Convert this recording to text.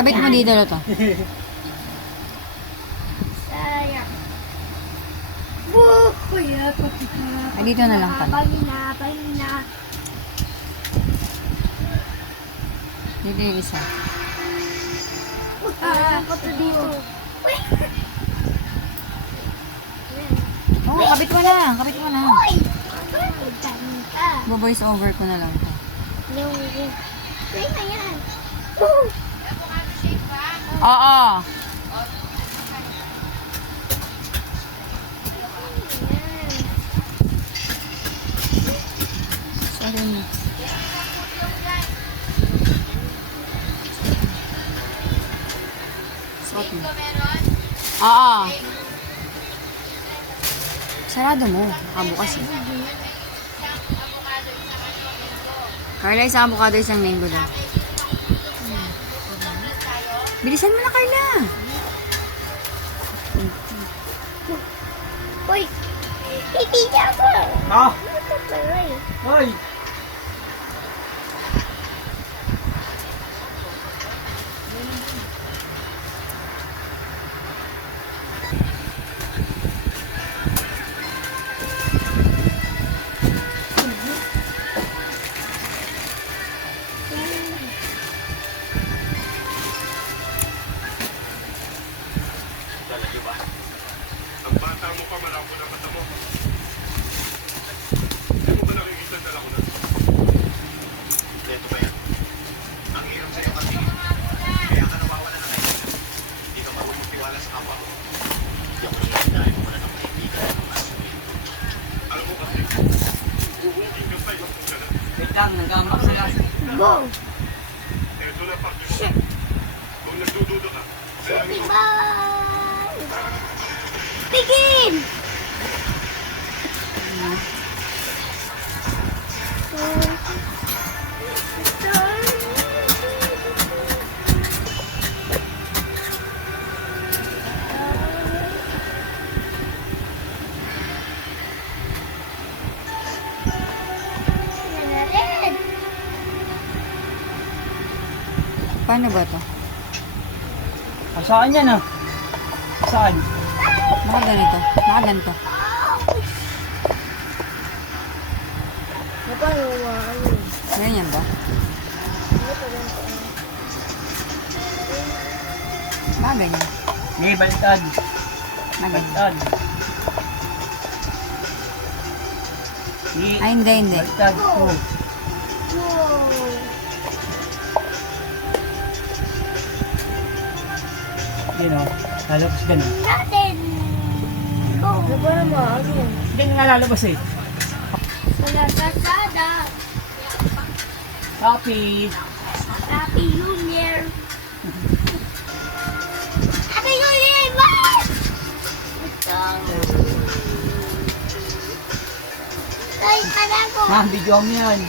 Kabit mo dito na to. Sayang. Kuya, Ay, dito na lang pala. Pagina. Dito yung isa. Ako to dito. Oo, kabit mo na. Kabit mo na. Uy! Bo-voice over ko na lang to. Uy, na yan. Oo. Sorry na. Suot mo. Oo. Sarado mo. Nakabukas eh. Carla, isang avocado, isang mango daw. Bilisan mo na, Carla. Uy! Hindi niya ako! Ah! Ano pa rin? Hoy! Talaga ba? Ang bata mo pa, malabo na mata mo. Hindi mo ba nakikita na ako na? Ito ba yan? Ang hirap sa'yo kasi. Kaya ka nawawala na kayo. Hindi ka marunong tiwala sa kapwa mo. Hindi ako naman dahil mo na ng kaibigan ng masulit. Alam mo kasi, uuwi ka pa yung ka na. Wait lang, nag-ambak sila. Go! Ito na pag mo. Kung nagdududo ka, kaya Diba? Begin! Paano ba to? Saan yan ah? Saan? Baka ganito. Baka ganito. Ganyan ba? Baka ganyan. May baliktad. Baka ganyan. Baliktad. Ay, hindi, hindi. Baliktad. Oh. Yun o. Lalabas ganun. Natin! Go! Ano ba naman? Hindi nga lalabas eh. Wala kasada. Happy. Happy New Year! Happy New Year, man! Ito. Ay, pala ko. Ha, video mo yan.